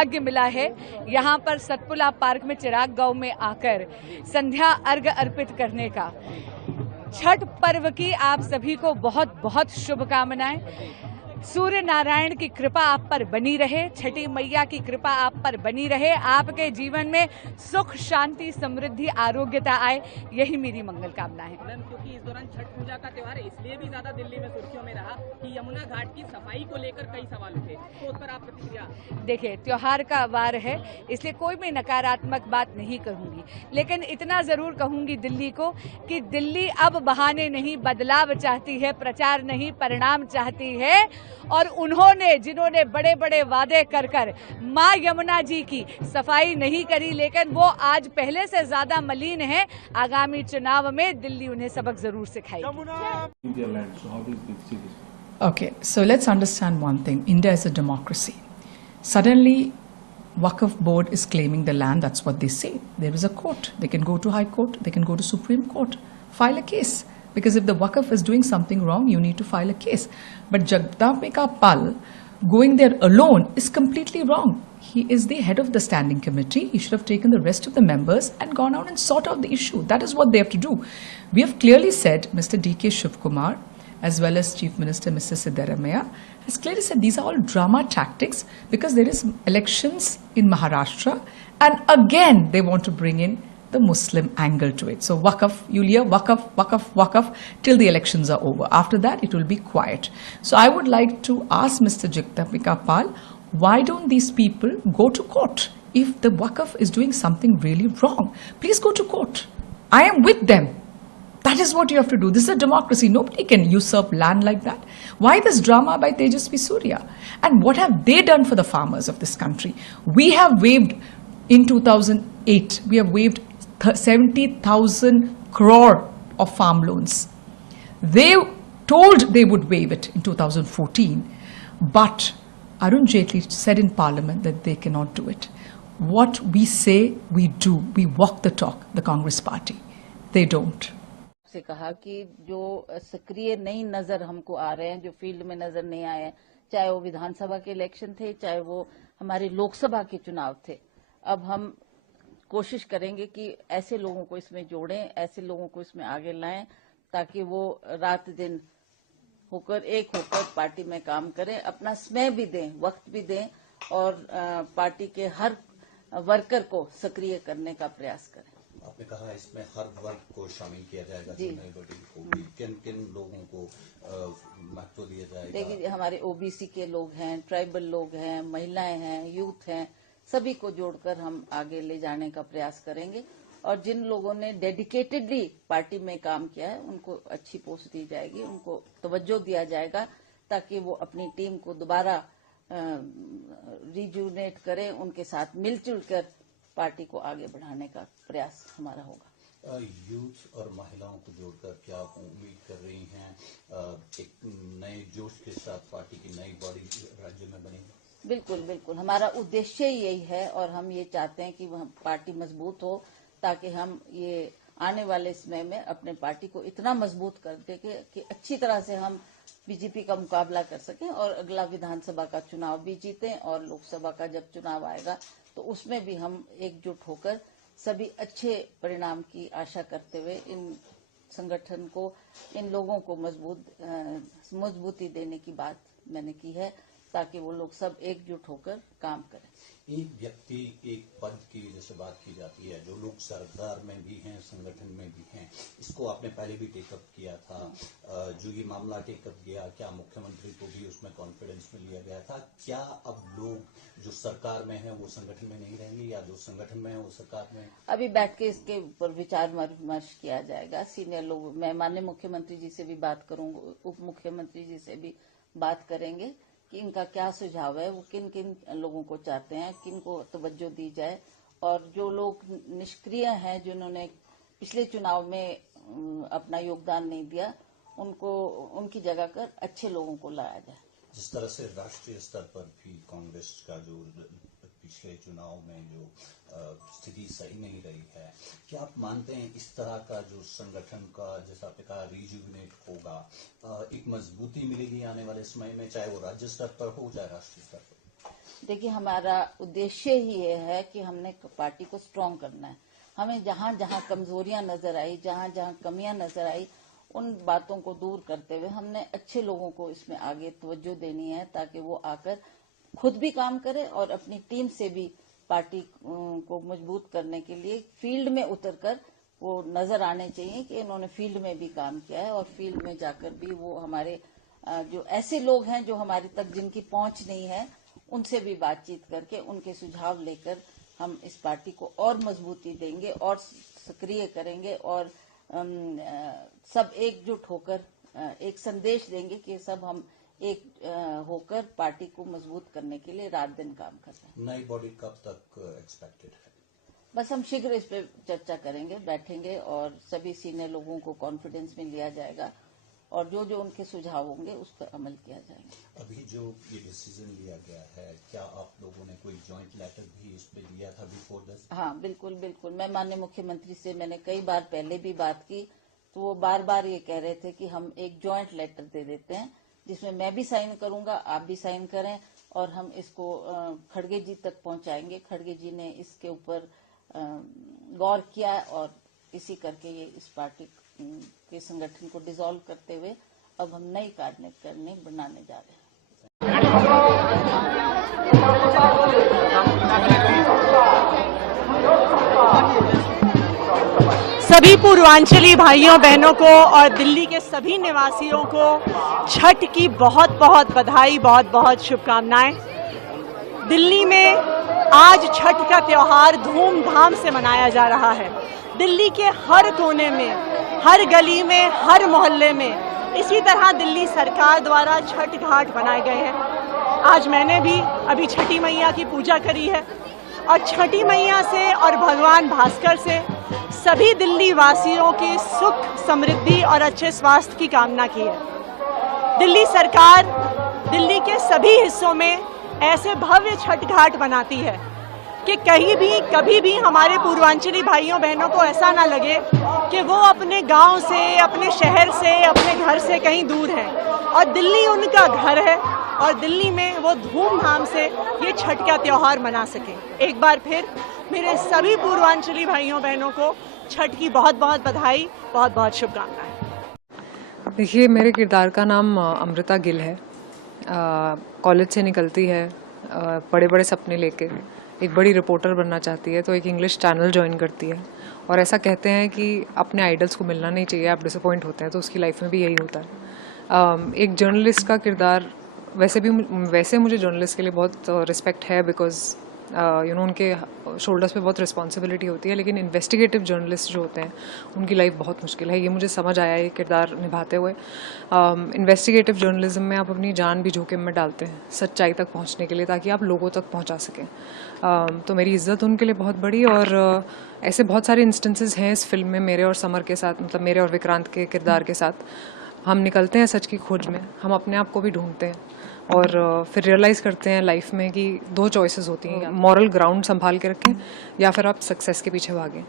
सौभाग्य मिला है यहाँ पर सतपुड़ा पार्क में चिराग गांव में आकर संध्या अर्घ्य अर्पित करने का। छठ पर्व की आप सभी को बहुत बहुत शुभकामनाएं। सूर्य नारायण की कृपा आप पर बनी रहे, छठी मैया की कृपा आप पर बनी रहे, आपके जीवन में सुख शांति समृद्धि आरोग्यता आए, यही मेरी मंगल कामना है। मैम, क्योंकि इस दौरान छठ पूजा का त्योहार है, इसलिए भी ज्यादा दिल्ली में सुर्खियों में रहा कि यमुना घाट की सफाई को लेकर कई सवाल उठे, तो उस पर आप प्रतिक्रिया? देखिए, त्योहार का वार है, इसलिए कोई भी नकारात्मक बात नहीं कहूंगी, लेकिन इतना जरूर कहूंगी दिल्ली को कि दिल्ली अब बहाने नहीं बदलाव चाहती है, प्रचार नहीं परिणाम चाहती है। और उन्होंने जिन्होंने बड़े बड़े वादे कर कर माँ यमुना जी की सफाई नहीं करी, लेकिन वो आज पहले से ज्यादा मलिन है। आगामी चुनाव में दिल्ली उन्हें सबक जरूर सिखाएगी। Okay, so let's understand one thing. India is a democracy. Suddenly, Waqf board is claiming the land. That's what they say. There is a court. They can go to High Court. They can go to Supreme Court. File a case. Because if the Waqf is doing something wrong, you need to file a case. But Jagdambika Pal going there alone is completely wrong. He is the head of the standing committee. He should have taken the rest of the members and gone out and sought out the issue. That is what they have to do. We have clearly said, Mr. D.K. Shivkumar, as well as Chief Minister Mr. Siddaramaiah, has clearly said these are all drama tactics because there is elections in Maharashtra and again they want to bring in the Muslim angle to it. So Waqf, you'll hear Waqf, Waqf, Waqf till the elections are over. After that, it will be quiet. So I would like to ask Mr. Jagdambika Pal, why don't these people go to court? If the Waqf is doing something really wrong, please go to court. I am with them. That is what you have to do. This is a democracy. Nobody can usurp land like that. Why this drama by Tejasvi Surya? And what have they done for the farmers of this country? We have waived, in 2008, we have waived 70,000 crore of farm loans. They told they would waive it in 2014, but Arun Jaitley said in Parliament that they cannot do it. What we say, we do. We walk the talk, the Congress party. They don't. से कहा कि जो सक्रिय नई नजर हमको आ रहे हैं, जो फील्ड में नजर नहीं आए हैं, चाहे वो विधानसभा के इलेक्शन थे, चाहे वो हमारे लोकसभा के चुनाव थे, अब हम कोशिश करेंगे कि ऐसे लोगों को इसमें जोड़ें, ऐसे लोगों को इसमें आगे लाएं, ताकि वो रात दिन होकर एक होकर पार्टी में काम करें, अपना समय भी दें, वक्त भी दें और पार्टी के हर वर्कर को सक्रिय करने का प्रयास करें। आपने कहा इसमें हर वर्ग को शामिल किया जाएगा, किन किन लोगों को महत्व दिया जाएगा? देखिए, हमारे ओबीसी के लोग हैं, ट्राइबल लोग हैं, महिलाएं हैं, यूथ हैं, सभी को जोड़कर हम आगे ले जाने का प्रयास करेंगे और जिन लोगों ने डेडिकेटेडली पार्टी में काम किया है उनको अच्छी पोस्ट दी जाएगी, उनको तवज्जो दिया जाएगा ताकि वो अपनी टीम को दोबारा रिजुनेट करें, उनके साथ मिलजुल कर पार्टी को आगे बढ़ाने का प्रयास हमारा होगा। यूथ और महिलाओं को जोड़कर क्या आप उम्मीद कर रही हैं एक नए जोश के साथ पार्टी की नई बॉडी राज्य में बनेगी? बिल्कुल बिल्कुल, हमारा उद्देश्य यही है और हम ये चाहते हैं कि वह पार्टी मजबूत हो ताकि हम ये आने वाले समय में अपने पार्टी को इतना मजबूत कर दे कि अच्छी तरह से हम बीजेपी का मुकाबला कर सकें और अगला विधानसभा का चुनाव भी जीतें और लोकसभा का जब चुनाव आएगा तो उसमें भी हम एकजुट होकर सभी अच्छे परिणाम की आशा करते हुए इन संगठन को, इन लोगों को मजबूती देने की बात मैंने की है ताकि वो लोग सब एकजुट होकर काम करें। एक व्यक्ति एक पद की जैसे बात की जाती है, जो लोग सरकार में भी हैं, संगठन में भी हैं, इसको आपने पहले भी टेकअप किया था। जो ये मामला टेकअप गया, क्या मुख्यमंत्री को भी उसमें कॉन्फिडेंस में लिया गया था? क्या अब लोग जो सरकार में हैं वो संगठन में नहीं रहेंगे या जो संगठन में है वो सरकार में? अभी बैठ के इसके ऊपर विचार विमर्श किया जाएगा। सीनियर लोग, मैं माननीय मुख्यमंत्री जी से भी बात करूंगा, उप मुख्यमंत्री जी से भी बात करेंगे कि इनका क्या सुझाव है, वो किन किन लोगों को चाहते हैं, किन को तवज्जो दी जाए और जो लोग निष्क्रिय हैं, जिन्होंने पिछले चुनाव में अपना योगदान नहीं दिया, उनको उनकी जगह कर अच्छे लोगों को लाया जाए। जिस तरह से राष्ट्रीय स्तर पर भी कांग्रेस का जो पिछले चुनाव में जो स्थिति सही नहीं रही है, क्या आप मानते हैं इस तरह का जो संगठन का जैसा आपने कहा रिजुविनेट होगा, एक मजबूती मिलेगी आने वाले समय में, चाहे वो राज्य स्तर पर हो चाहे राष्ट्रीय स्तर पर? देखिए, हमारा उद्देश्य ही ये है कि हमने पार्टी को स्ट्रांग करना है। हमें जहां जहां कमजोरियां नजर आई, जहां जहां कमियां नजर आई, उन बातों को दूर करते हुए हमने अच्छे लोगों को इसमें आगे तवज्जो देनी है, ताकि वो आकर खुद भी काम करे और अपनी टीम से भी पार्टी को मजबूत करने के लिए फील्ड में उतरकर वो नजर आने चाहिए कि इन्होंने फील्ड में भी काम किया है, और फील्ड में जाकर भी वो हमारे जो ऐसे लोग हैं जो हमारे तक जिनकी पहुंच नहीं है, उनसे भी बातचीत करके उनके सुझाव लेकर हम इस पार्टी को और मजबूती देंगे और सक्रिय करेंगे, और सब एकजुट होकर एक संदेश देंगे कि सब हम एक होकर पार्टी को मजबूत करने के लिए रात दिन काम कर रहे हैं। नई बॉडी कब तक एक्सपेक्टेड है? बस हम शीघ्र इस पे चर्चा करेंगे, बैठेंगे और सभी सीनियर लोगों को कॉन्फिडेंस में लिया जाएगा और जो जो उनके सुझाव होंगे उस पर अमल किया जाएगा। अभी जो ये डिसीजन लिया गया है, क्या आप लोगों ने कोई जॉइंट लेटर भी इस पे दिया था बिफोर दिस? हाँ, बिल्कुल बिल्कुल। मैं माननीय मुख्यमंत्री से मैंने कई बार पहले भी बात की, तो वो बार बार ये कह रहे थे कि हम एक जॉइंट लेटर दे देते हैं जिसमें मैं भी साइन करूंगा, आप भी साइन करें, और हम इसको खड़गे जी तक पहुंचाएंगे। खड़गे जी ने इसके ऊपर गौर किया और इसी करके ये इस पार्टी के संगठन को डिसॉल्व करते हुए अब हम नई कार्यकारिणी बनाने जा रहे हैं। सभी पूर्वांचली भाइयों बहनों को और दिल्ली के सभी निवासियों को छठ की बहुत बहुत बधाई, बहुत बहुत शुभकामनाएं। दिल्ली में आज छठ का त्योहार धूमधाम से मनाया जा रहा है। दिल्ली के हर कोने में, हर गली में, हर मोहल्ले में इसी तरह दिल्ली सरकार द्वारा छठ घाट बनाए गए हैं। आज मैंने भी अभी छठी मैया की पूजा करी है और छठी मैया से और भगवान भास्कर से सभी दिल्ली वासियों की सुख, समृद्धि और अच्छे स्वास्थ्य की कामना की है। दिल्ली सरकार दिल्ली के सभी हिस्सों में ऐसे भव्य छठ घाट बनाती है कि कहीं भी कभी भी हमारे पूर्वांचली भाइयों बहनों को ऐसा ना लगे कि वो अपने गांव से, अपने शहर से, अपने घर से कहीं दूर हैं, और दिल्ली उनका घर है और दिल्ली में वो धूमधाम से ये छठ का त्यौहार मना सकें। एक बार फिर मेरे सभी पूर्वांचली भाइयों बहनों को छठ की बहुत बहुत बधाई, बहुत बहुत शुभकामनाएं। देखिए, मेरे किरदार का नाम अमृता गिल है। कॉलेज से निकलती है बड़े बड़े सपने लेके, एक बड़ी रिपोर्टर बनना चाहती है, तो एक इंग्लिश चैनल ज्वाइन करती है। और ऐसा कहते हैं कि अपने आइडल्स को मिलना नहीं चाहिए, आप डिसअपॉइंट होते हैं, तो उसकी लाइफ में भी यही होता है। एक जर्नलिस्ट का किरदार, वैसे मुझे जर्नलिस्ट के लिए बहुत रिस्पेक्ट है, बिकॉज उनके शोल्डर्स पे बहुत रिस्पॉन्सिबिलिटी होती है, लेकिन इन्वेस्टिगेटिव जर्नलिस्ट जो होते हैं उनकी लाइफ बहुत मुश्किल है। ये मुझे समझ आया ये किरदार निभाते हुए। इन्वेस्टिगेटिव जर्नलिज्म में आप अपनी जान भी जोखिम में डालते हैं सच्चाई तक पहुंचने के लिए, ताकि आप लोगों तक पहुंचा सकें। तो मेरी इज्जत उनके लिए बहुत बड़ी, और ऐसे बहुत सारे इंस्टेंसेस हैं इस फिल्म में मेरे और समर के साथ, मतलब मेरे और विक्रांत के किरदार के साथ। हम निकलते हैं सच की खोज में, हम अपने आप को भी ढूंढते हैं और फिर रियलाइज़ करते हैं लाइफ में कि दो चॉइसेस होती हैं, मॉरल ग्राउंड संभाल के रखें या फिर आप सक्सेस के पीछे भागें।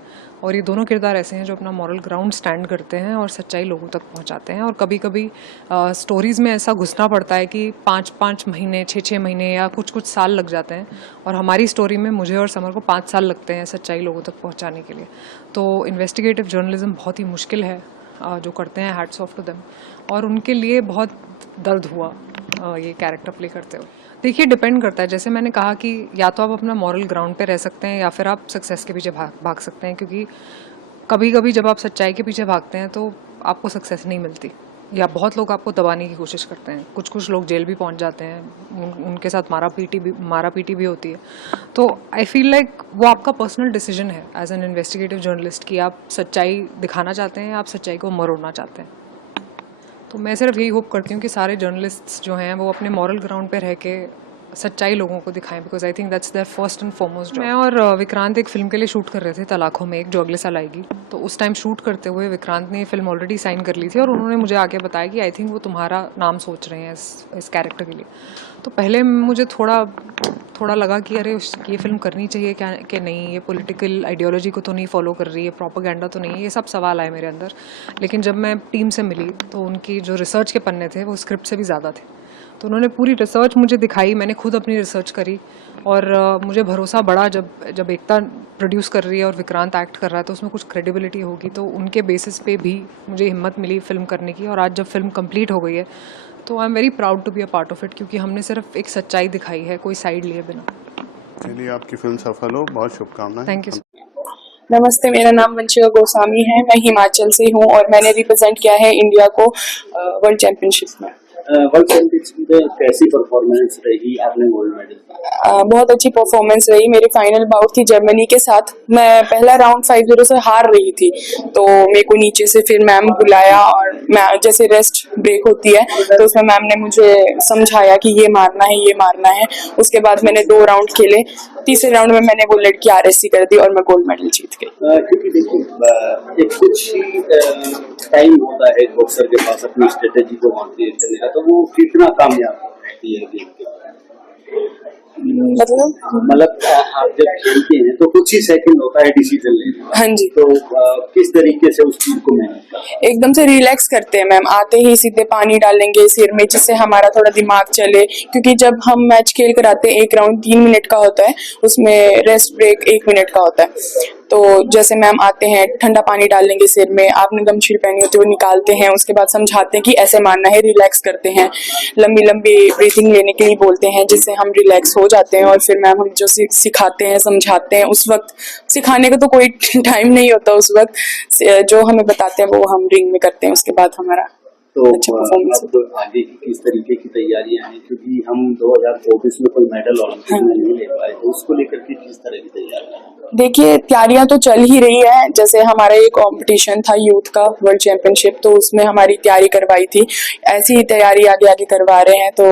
और ये दोनों किरदार ऐसे हैं जो अपना मॉरल ग्राउंड स्टैंड करते हैं और सच्चाई लोगों तक पहुंचाते हैं। और कभी कभी स्टोरीज़ में ऐसा घुसना पड़ता है कि 5-5 महीने, 6-6 महीने या कुछ साल लग जाते हैं, और हमारी स्टोरी में मुझे और समर को 5 साल लगते हैं सच्चाई लोगों तक पहुँचाने के लिए। तो इन्वेस्टिगेटिव जर्नलिज्म बहुत ही मुश्किल है जो करते हैं, हैट्स ऑफ टू देम। और उनके लिए बहुत दर्द हुआ ये कैरेक्टर प्ले करते हुए। देखिए, डिपेंड करता है, जैसे मैंने कहा कि या तो आप अपना मॉरल ग्राउंड पे रह सकते हैं या फिर आप सक्सेस के पीछे भाग सकते हैं, क्योंकि कभी कभी जब आप सच्चाई के पीछे भागते हैं तो आपको सक्सेस नहीं मिलती, या बहुत लोग आपको दबाने की कोशिश करते हैं। कुछ लोग जेल भी पहुंच जाते हैं, उनके साथ मारा पीटी भी होती है। तो आई फील लाइक वो आपका पर्सनल डिसीजन है एज एन इन्वेस्टिगेटिव जर्नलिस्ट कि आप सच्चाई दिखाना चाहते हैं या आप सच्चाई को मरोड़ना चाहते हैं। तो मैं सिर्फ यही होप करती हूँ कि सारे जर्नलिस्ट्स जो हैं वो अपने मॉरल ग्राउंड पे रह के सच्चाई लोगों को दिखाएं, because I think that's their first and foremost. मैं और विक्रांत एक फिल्म के लिए शूट कर रहे थे तलाखों में, एक जो अगले साल आएगी। तो उस टाइम शूट करते हुए विक्रांत ने ये फिल्म ऑलरेडी साइन कर ली थी, और उन्होंने मुझे आके बताया कि आई थिंक वो तुम्हारा नाम सोच रहे हैं इस कैरेक्टर के लिए। तो पहले मुझे थोड़ा लगा कि अरे ये फिल्म करनी चाहिए क्या कि नहीं, ये पॉलिटिकल आइडियोलॉजी को तो नहीं फॉलो कर रही है, प्रोपेगेंडा तो नहीं है, ये सब सवाल आए मेरे अंदर। लेकिन जब मैं टीम से मिली तो उनकी जो रिसर्च के पन्ने थे वो स्क्रिप्ट से भी ज़्यादा थे, तो उन्होंने पूरी रिसर्च मुझे दिखाई, मैंने खुद अपनी रिसर्च करी और मुझे भरोसा बढ़ा जब एकता प्रोड्यूस कर रही है और विक्रांत एक्ट कर रहा है तो उसमें कुछ क्रेडिबिलिटी होगी, तो उनके बेसिस पे भी मुझे हिम्मत मिली फिल्म करने की। और आज जब फिल्म कंप्लीट हो गई है तो I am very proud to be a part of it, क्योंकि हमने सिर्फ एक सच्चाई दिखाई है, कोई साइड लिए बिना। चलिए, आपकी फिल्म सफल हो, बहुत शुभकामनाएं। Thank you. नमस्ते, मेरा नाम वंशिका गोस्वामी है, मैं हिमाचल से हूँ और मैंने रिप्रेजेंट किया है इंडिया को वर्ल्ड चैंपियनशिप में। वर्ल्ड चैंपियनशिप में कैसी परफॉर्मेंस रही? आपने गोल्ड मेडल? बहुत अच्छी परफॉर्मेंस रही। मेरी फाइनल बाउट थी जर्मनी के साथ। मैं पहला राउंड 5-0 से हार रही थी, तो मेरे को नीचे से फिर मैम बुलाया और मैं जैसे रेस्ट ब्रेक होती है तो उसमें मैम ने मुझे समझाया कि ये मारना है, ये मारना है। उसके बाद मैंने 2 राउंड खेले, तीसरे राउंड में मैंने वो लड़की RSC कर दी और मैं गोल्ड मेडल जीत गई। क्योंकि देखिए, एक कुछ ही टाइम होता है बॉक्सर के पास अपनी स्ट्रेटेजी को चलने का, तो वो कितना कामयाब रहती है गेम के? मतलब आप जब खेलते हैं तो कुछ ही सेकंड होता है डिसीजन लेने। हाँ जी। तो किस तरीके से उस चीज को मैनेज करते? एकदम से रिलैक्स करते हैं मैम, आते ही सीधे पानी डालेंगे सिर में जिससे हमारा थोड़ा दिमाग चले, क्योंकि जब हम मैच खेल कर आते हैं 1 राउंड 3 मिनट का होता है, उसमें रेस्ट ब्रेक 1 मिनट का होता है। तो जैसे मैम आते हैं, ठंडा पानी डालेंगे सिर में, आपने गमछी पहनी होती है वो निकालते हैं, उसके बाद समझाते हैं कि ऐसे मारना है, रिलैक्स करते हैं, लंबी लंबी ब्रीथिंग लेने के लिए बोलते हैं जिससे हम रिलैक्स हो जाते हैं। और फिर मैम हम जो सिखाते हैं, समझाते हैं, उस वक्त सिखाने का तो कोई टाइम नहीं होता, उस वक्त जो हमें बताते हैं वो हम रिंग में करते हैं, उसके बाद हमारा तो अब आगे की किस तरीके की तैयारियां हैं? क्योंकि हम 2024 में कोई मेडल ओलंपिक में नहीं ले पाए, तो उसको लेकर के किस तरह की तैयारियां हैं? देखिए, तैयारियां तो चल ही रही है। जैसे हमारा एक कंपटीशन था यूथ का वर्ल्ड चैंपियनशिप, तो उसमें हमारी तैयारी करवाई थी, ऐसी ही तैयारी आगे आगे करवा रहे हैं। तो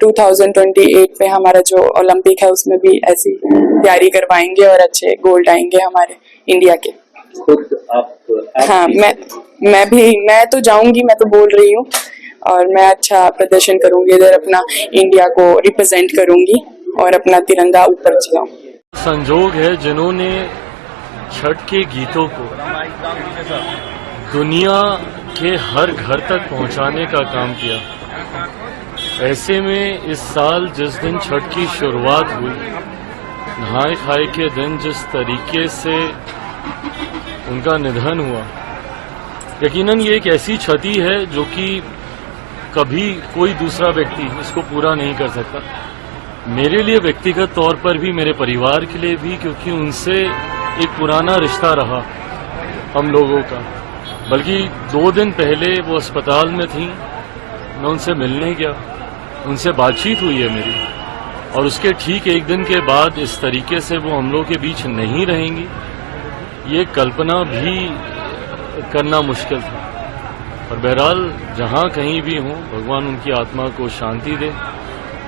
2028 में हमारा जो ओलंपिक है उसमें भी ऐसी तैयारी करवाएंगे और अच्छे गोल्ड आएंगे हमारे इंडिया के। हाँ, मैं तो जाऊंगी, मैं तो बोल रही हूँ, और मैं अच्छा प्रदर्शन करूंगी इधर, अपना इंडिया को रिप्रेजेंट करूंगी और अपना तिरंगा ऊपर चलाऊंगी। संजोग है जिन्होंने छठ के गीतों को दुनिया के हर घर तक पहुंचाने का काम किया। ऐसे में इस साल जिस दिन छठ की शुरुआत हुई, नहाए खाए के दिन जिस तरीके से उनका निधन हुआ, यकीनन ये एक ऐसी क्षति है जो कि कभी कोई दूसरा व्यक्ति इसको पूरा नहीं कर सकता। मेरे लिए व्यक्तिगत तौर पर भी, मेरे परिवार के लिए भी, क्योंकि उनसे एक पुराना रिश्ता रहा हम लोगों का। बल्कि 2 दिन पहले वो अस्पताल में थी, मैं उनसे मिलने गया, उनसे बातचीत हुई है मेरी, और उसके ठीक 1 दिन के बाद इस तरीके से वो हम लोग के बीच नहीं रहेंगी, ये कल्पना भी करना मुश्किल था। और बहरहाल जहाँ कहीं भी हों, भगवान उनकी आत्मा को शांति दे।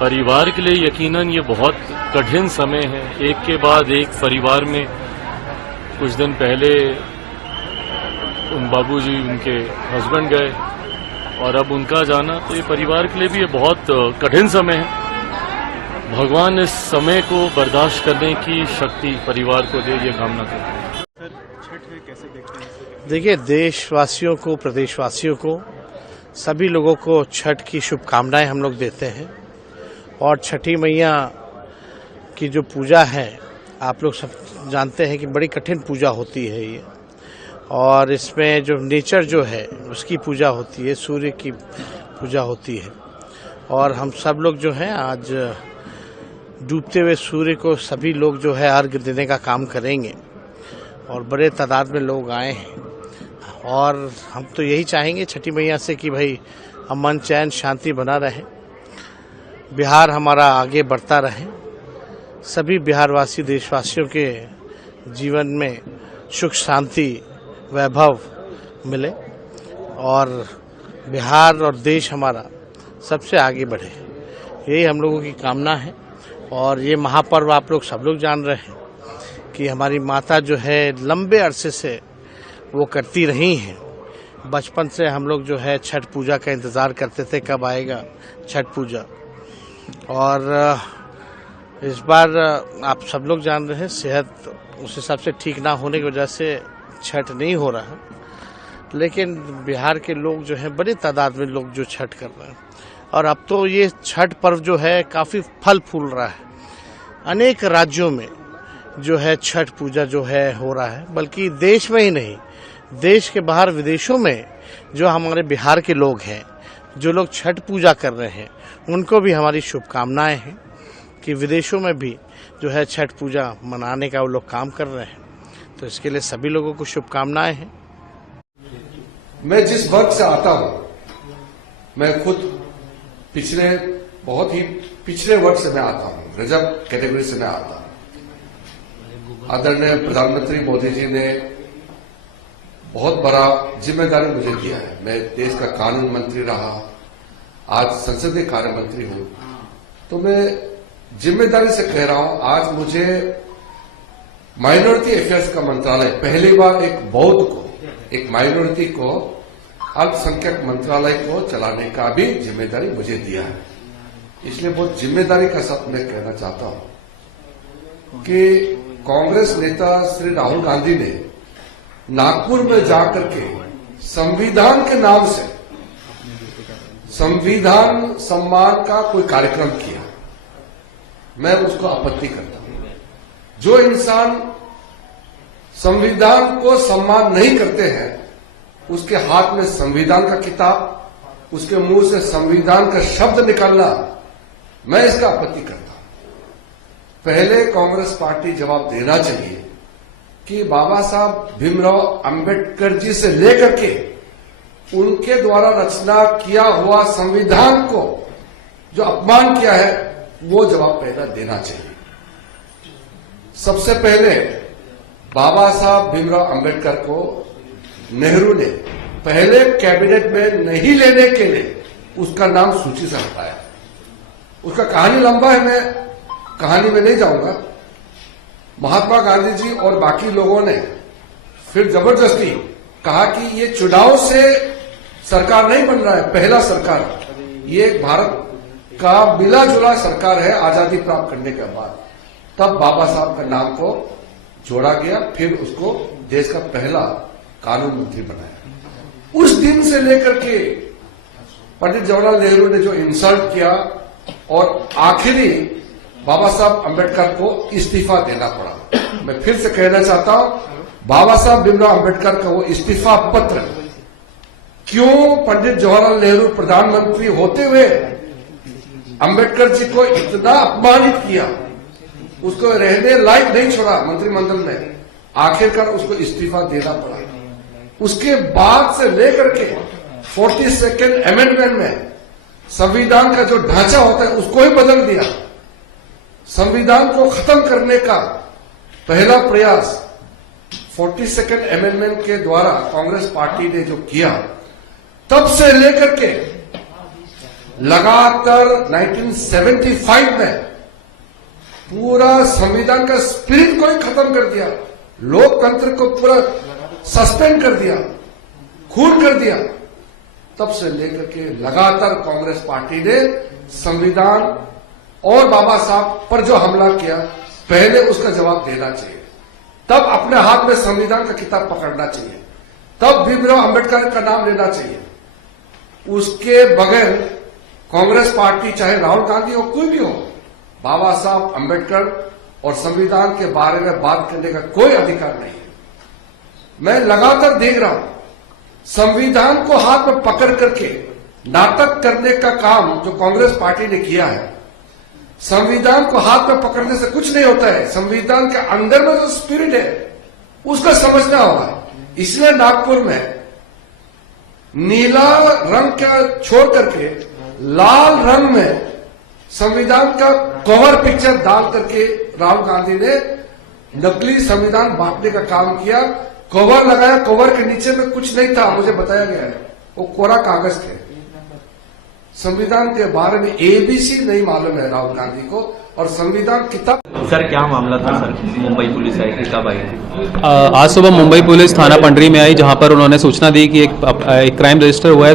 परिवार के लिए यकीनन ये बहुत कठिन समय है, एक के बाद एक परिवार में। कुछ दिन पहले उन बाबूजी, उनके हस्बैंड गए, और अब उनका जाना, तो ये परिवार के लिए भी ये बहुत कठिन समय है। भगवान इस समय को बर्दाश्त करने की शक्ति परिवार को दे, ये कामना करते हैं। देखिए, देशवासियों को, प्रदेशवासियों को, सभी लोगों को छठ की शुभकामनाएं हम लोग देते हैं। और छठी मैया की जो पूजा है, आप लोग सब जानते हैं कि बड़ी कठिन पूजा होती है ये, और इसमें जो नेचर जो है उसकी पूजा होती है, सूर्य की पूजा होती है। और हम सब लोग जो हैं आज डूबते हुए सूर्य को सभी लोग जो है अर्घ देने का काम करेंगे, और बड़े तादाद में लोग आए हैं। और हम तो यही चाहेंगे छठी मैया से कि भाई अमन, चैन, शांति बना रहे, बिहार हमारा आगे बढ़ता रहे, सभी बिहारवासी देशवासियों के जीवन में सुख, शांति, वैभव मिले, और बिहार और देश हमारा सबसे आगे बढ़े, यही हम लोगों की कामना है। और ये महापर्व आप लोग सब लोग जान रहे हैं कि हमारी माता जो है लंबे अरसे से वो करती रही हैं। बचपन से हम लोग जो है छठ पूजा का इंतज़ार करते थे, कब आएगा छठ पूजा। और इस बार आप सब लोग जान रहे हैं सेहत उस हिसाब से ठीक ना होने की वजह से छठ नहीं हो रहा, लेकिन बिहार के लोग जो हैं बड़ी तादाद में लोग जो छठ कर रहे हैं, और अब तो ये छठ पर्व जो है काफ़ी फल फूल रहा है। अनेक राज्यों में जो है छठ पूजा जो है हो रहा है, बल्कि देश में ही नहीं, देश के बाहर विदेशों में जो हमारे बिहार के लोग हैं, जो लोग छठ पूजा कर रहे हैं, उनको भी हमारी शुभकामनाएं हैं कि विदेशों में भी जो है छठ पूजा मनाने का वो लोग काम कर रहे हैं। तो इसके लिए सभी लोगों को शुभकामनाएं हैं। मैं जिस वर्ग से आता हूं, मैं खुद बहुत ही पिछले वर्ग से मैं आता हूं, रिजर्व कैटेगरी से मैं आता हूं। आदरणीय प्रधानमंत्री मोदी जी ने बहुत बड़ा जिम्मेदारी मुझे दिया है। मैं देश का कानून मंत्री रहा, आज संसदीय कार्य मंत्री हूं, तो मैं जिम्मेदारी से कह रहा हूं, आज मुझे माइनॉरिटी अफेयर्स का मंत्रालय पहली बार एक बौद्ध को, एक माइनॉरिटी को, अल्पसंख्यक मंत्रालय को चलाने का भी जिम्मेदारी मुझे दिया है। इसलिए बहुत जिम्मेदारी का साथ मैं कहना चाहता हूं कि कांग्रेस नेता श्री राहुल गांधी ने नागपुर में जाकर के संविधान के नाम से संविधान सम्मान का कोई कार्यक्रम किया। मैं उसको आपत्ति करता हूं। जो इंसान संविधान को सम्मान नहीं करते हैं, उसके हाथ में संविधान का किताब, उसके मुंह से संविधान का शब्द निकलना, मैं इसका आपत्ति करता हूं। पहले कांग्रेस पार्टी जवाब देना चाहिए कि बाबा साहब भीमराव अंबेडकर जी से लेकर के उनके द्वारा रचना किया हुआ संविधान को जो अपमान किया है, वो जवाब पहला देना चाहिए। सबसे पहले बाबा साहब भीमराव अंबेडकर को नेहरू ने पहले कैबिनेट में नहीं लेने के लिए उसका नाम सूची से हटाया। उसका कहानी लंबा है, मैं कहानी में नहीं जाऊंगा। महात्मा गांधी जी और बाकी लोगों ने फिर जबरदस्ती कहा कि ये चुनाव से सरकार नहीं बन रहा है, पहला सरकार, ये भारत का मिला जुला सरकार है आजादी प्राप्त करने के बाद। तब बाबा साहब का नाम को जोड़ा गया, फिर उसको देश का पहला कानून मंत्री बनाया। उस दिन से लेकर के पंडित जवाहरलाल नेहरू ने जो इंसल्ट किया और आखिरी बाबा साहब अंबेडकर को इस्तीफा देना पड़ा। मैं फिर से कहना चाहता हूं, बाबा साहब भीमराव अंबेडकर का वो इस्तीफा पत्र क्यों पंडित जवाहरलाल नेहरू प्रधानमंत्री होते हुए अंबेडकर जी को इतना अपमानित किया, उसको रहने लायक नहीं छोड़ा मंत्रिमंडल में, आखिरकार उसको इस्तीफा देना पड़ा। उसके बाद से लेकर के 42nd अमेंडमेंट में संविधान का जो ढांचा होता है उसको ही बदल दिया। संविधान को खत्म करने का पहला प्रयास 42nd अमेंडमेंट के द्वारा कांग्रेस पार्टी ने जो किया, तब से लेकर के लगातार 1975 में पूरा संविधान का स्पिरिट को ही खत्म कर दिया, लोकतंत्र को पूरा सस्पेंड कर दिया, खून कर दिया। तब से लेकर के लगातार कांग्रेस पार्टी ने संविधान और बाबा साहब पर जो हमला किया, पहले उसका जवाब देना चाहिए, तब अपने हाथ में संविधान का किताब पकड़ना चाहिए, तब भीमराव अंबेडकर का नाम लेना चाहिए। उसके बगैर कांग्रेस पार्टी, चाहे राहुल गांधी हो, कोई भी हो, बाबा साहब अंबेडकर और संविधान के बारे में बात करने का कोई अधिकार नहीं है। मैं लगातार देख रहा हूं, संविधान को हाथ में पकड़ करके नाटक करने का काम जो कांग्रेस पार्टी ने किया है। संविधान को हाथ में पकड़ने से कुछ नहीं होता है, संविधान के अंदर में जो स्पिरिट है उसका समझना होगा। इसलिए नागपुर में नीला रंग का छोड़ करके लाल रंग में संविधान का कवर पिक्चर डाल करके राहुल गांधी ने नकली संविधान बांटने का काम किया। कवर लगाया, कवर के नीचे में कुछ नहीं था, मुझे बताया गया है, वो कोरा कागज थे। संविधान के बारे में एबीसी नहीं मालूम है राहुल गांधी को, और संविधान किताब। सर क्या मामला था सर, मुंबई पुलिस आई थी, कब आई थी? आज सुबह मुंबई पुलिस थाना पंडरी में आई, जहां पर उन्होंने सूचना दी कि एक क्राइम रजिस्टर हुआ है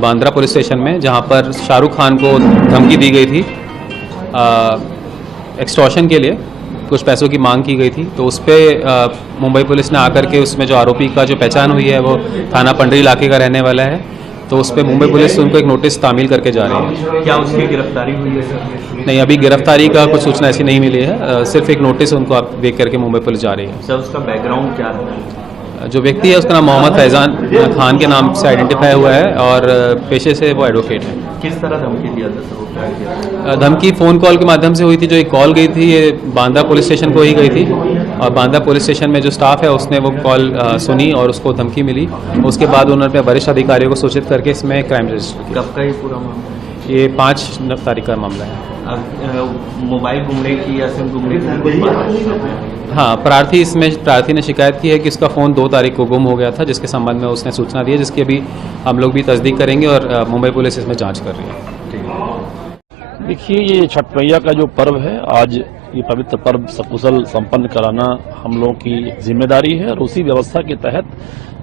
बांद्रा पुलिस स्टेशन में, जहां पर शाहरुख खान को धमकी दी गई थी एक्सटॉर्शन के लिए, कुछ पैसों की मांग की गई थी। तो उस पर मुंबई पुलिस ने आकर के उसमें जो आरोपी का जो पहचान हुई है वो थाना पंडरी इलाके का रहने वाला है, तो उस पर मुंबई पुलिस उनको एक नोटिस तामील करके जा रही है। क्या उसकी गिरफ्तारी हुई है सर? नहीं, अभी गिरफ्तारी का कुछ सूचना ऐसी नहीं मिली है, सिर्फ एक नोटिस उनको आप देख करके मुंबई पुलिस जा रही है। सर उसका बैकग्राउंड क्या है? जो व्यक्ति है उसका नाम मोहम्मद फैजान खान के नाम से आइडेंटिफाई हुआ है और पेशे से वो एडवोकेट है। किस तरह धमकी दिया था सर? क्या किया? धमकी फ़ोन कॉल के माध्यम से हुई थी। जो एक कॉल गई थी ये बांदा पुलिस स्टेशन को ही गई थी और बांदा पुलिस स्टेशन में जो स्टाफ है उसने वो कॉल सुनी और उसको धमकी मिली। उसके बाद उन्होंने वरिष्ठ अधिकारियों को सूचित करके इसमें क्राइम रजिस्टर किया। कब का ये पूरा मामला? ये 5 तारीख का मामला है। मोबाइल गुमने की या सिम गुमने की कुछ बात? हाँ, प्रार्थी ने शिकायत की है कि उसका फ़ोन 2 तारीख को गुम हो गया था, जिसके संबंध में उसने सूचना दी है, जिसकी अभी हम लोग भी तस्दीक करेंगे और मुंबई पुलिस इसमें जांच कर रही है। देखिए, ये छठ मैया का जो पर्व है, आज ये पवित्र पर्व सकुशल संपन्न कराना हम लोगों की जिम्मेदारी है और उसी व्यवस्था के तहत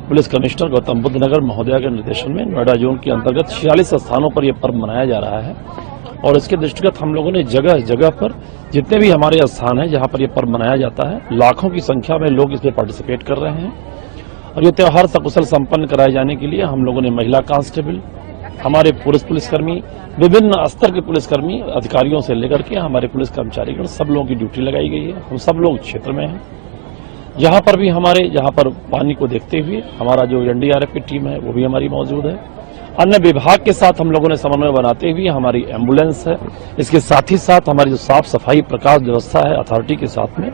पुलिस कमिश्नर गौतम बुद्ध नगर महोदया के निर्देशन में नोएडा जोन के अंतर्गत 46 स्थानों पर यह पर्व मनाया जा रहा है और इसके दृष्टिगत हम लोगों ने जगह जगह पर जितने भी हमारे स्थान हैं जहां पर यह पर्व मनाया जाता है, लाखों की संख्या में लोग इसमें पार्टिसिपेट कर रहे हैं और ये त्यौहार सकुशल संपन्न कराए जाने के लिए हम लोगों ने महिला कांस्टेबल, हमारे पुलिसकर्मी, विभिन्न स्तर के पुलिसकर्मी अधिकारियों से लेकर के हमारे पुलिस कर्मचारीगण सब लोगों की ड्यूटी लगाई गई है। हम सब लोग क्षेत्र में हैं। यहाँ पर भी जहाँ पर पानी को देखते हुए हमारा जो एनडीआरएफ की टीम है वो भी हमारी मौजूद है। अन्य विभाग के साथ हम लोगों ने समन्वय बनाते हुए हमारी एम्बुलेंस है, इसके साथ ही साथ हमारी जो साफ सफाई प्रकाश व्यवस्था है अथॉरिटी के साथ में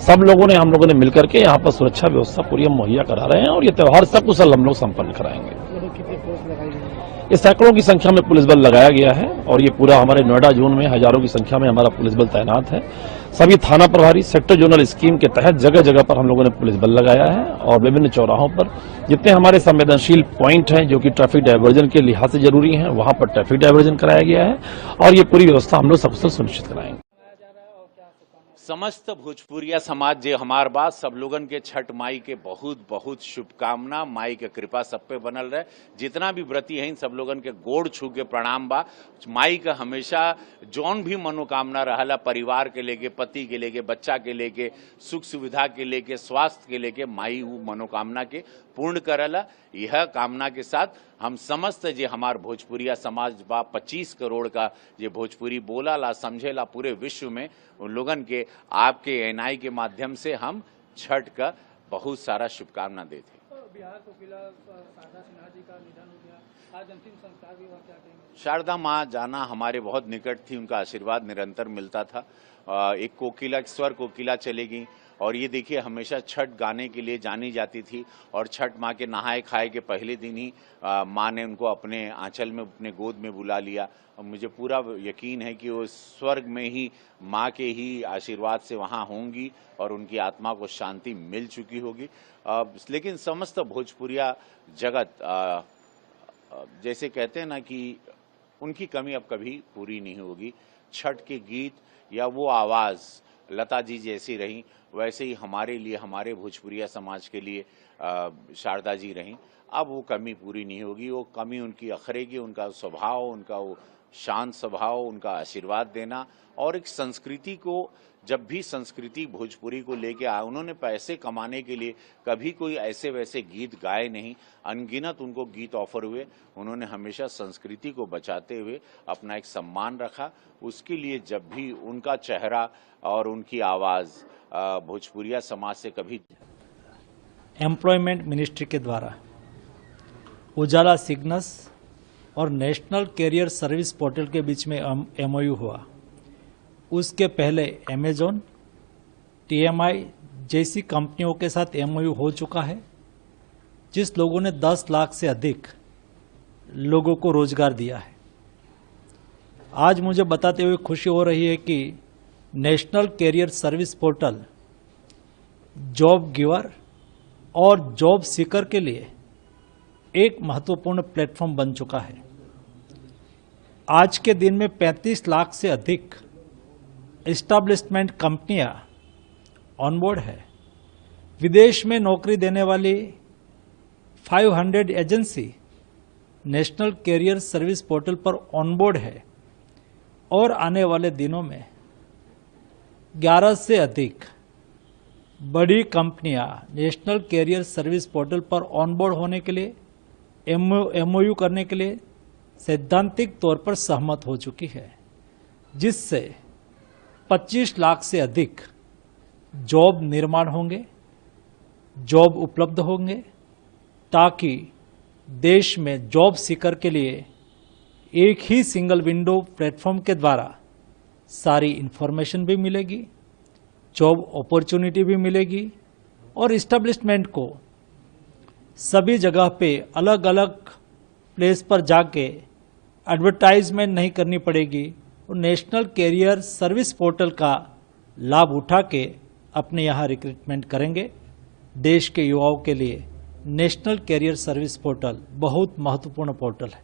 सब लोगों ने हम लोगों ने मिलकर के यहाँ पर सुरक्षा व्यवस्था पूरी हम मुहैया करा रहे हैं और ये त्यौहार सकुशल हम लोग संपन्न कराएंगे। ये सैकड़ों की संख्या में पुलिस बल लगाया गया है और ये पूरा हमारे नोएडा जोन में हजारों की संख्या में हमारा पुलिस बल तैनात है। सभी थाना प्रभारी सेक्टर जोनल स्कीम के तहत जगह जगह पर हम लोगों ने पुलिस बल लगाया है और विभिन्न चौराहों पर जितने हमारे संवेदनशील पॉइंट हैं जो कि ट्रैफिक डायवर्जन के लिहाज से जरूरी हैं वहां पर ट्रैफिक डायवर्जन कराया गया है और ये पूरी व्यवस्था हम लोग सकुशल सुनिश्चित कराएंगे। समस्त भोजपुरिया समाज जे हमार बात सब लोगन के छठ माई के बहुत बहुत शुभकामना। माई के कृपा सब पे बनल रहे। जितना भी व्रती हैं सब लोगन के गोड़ छू के प्रणाम बा। माई का हमेशा जौन भी मनोकामना रहला परिवार के लेके, पति के लेके, बच्चा के लेके, सुख सुविधा के लेके, स्वास्थ्य के लेके माई वो मनोकामना के पूर्ण करला। यह कामना के साथ हम समस्त जे हमार भोजपुरिया समाज बा 25 करोड़ का ये भोजपुरी बोला ला समझेला पूरे विश्व में उन लोगन के आपके एनआई के माध्यम से हम छठ का बहुत सारा शुभकामना देते हैं। बिहार कोकिला शारदा सिन्हा जी का निधन हो गया, आज अंतिम संस्कार भी हुआ, क्या कहेंगे? शारदा माँ जाना हमारे बहुत निकट थी, उनका आशीर्वाद निरंतर मिलता था। एक कोकिला, स्वर कोकिला चलेगी और ये देखिए हमेशा छठ गाने के लिए जानी जाती थी और छठ माँ के नहाए खाए के पहले दिन ही माँ ने उनको अपने आंचल में, अपने गोद में बुला लिया और मुझे पूरा यकीन है कि वो स्वर्ग में ही माँ के ही आशीर्वाद से वहाँ होंगी और उनकी आत्मा को शांति मिल चुकी होगी। लेकिन समस्त भोजपुरिया जगत जैसे कहते हैं ना कि उनकी कमी अब कभी पूरी नहीं होगी। छठ के गीत या वो आवाज़ लता जी जैसी रहीं वैसे ही हमारे लिए, हमारे भोजपुरिया समाज के लिए शारदा जी रहीं। अब वो कमी पूरी नहीं होगी, वो कमी उनकी अखरेगी। उनका स्वभाव, उनका वो शांत स्वभाव, उनका आशीर्वाद देना और एक संस्कृति को, जब भी संस्कृति भोजपुरी को लेके आए, उन्होंने पैसे कमाने के लिए कभी कोई ऐसे वैसे गीत गाए नहीं। अनगिनत उनको गीत ऑफर हुए, उन्होंने हमेशा संस्कृति को बचाते हुए अपना एक सम्मान रखा। उसके लिए जब भी उनका चेहरा और उनकी आवाज़ भोजपुरिया समाज से कभी। एम्प्लॉयमेंट मिनिस्ट्री के द्वारा उजाला सिग्नस और नेशनल कैरियर सर्विस पोर्टल के बीच में एमओयू हुआ। उसके पहले अमेजॉन, टीएमआई जैसी कंपनियों के साथ एमओयू हो चुका है, जिस लोगों ने 10 लाख से अधिक लोगों को रोजगार दिया है। आज मुझे बताते हुए खुशी हो रही है कि national career service portal job giver और जॉब सीकर के लिए एक महत्वपूर्ण प्लेटफॉर्म बन चुका है। आज के दिन में 35 लाख से अधिक एस्टैब्लिशमेंट कंपनियां ऑनबोर्ड है। विदेश में नौकरी देने वाली 500 agency national career service portal पर ऑनबोर्ड है और आने वाले दिनों में 11 से अधिक बड़ी कंपनियां नेशनल कैरियर सर्विस पोर्टल पर ऑनबोर्ड होने के लिए एमओयू करने के लिए सैद्धांतिक तौर पर सहमत हो चुकी है, जिससे 25 लाख से अधिक जॉब निर्माण होंगे, जॉब उपलब्ध होंगे, ताकि देश में जॉब सीकर के लिए एक ही सिंगल विंडो प्लेटफॉर्म के द्वारा सारी इंफॉर्मेशन भी मिलेगी, जॉब अपॉर्चुनिटी भी मिलेगी और इस्टेब्लिशमेंट को सभी जगह पे अलग अलग प्लेस पर जाके एडवर्टाइजमेंट नहीं करनी पड़ेगी और नेशनल कैरियर सर्विस पोर्टल का लाभ उठा के अपने यहाँ रिक्रूटमेंट करेंगे। देश के युवाओं के लिए नेशनल कैरियर सर्विस पोर्टल बहुत महत्वपूर्ण पोर्टल है।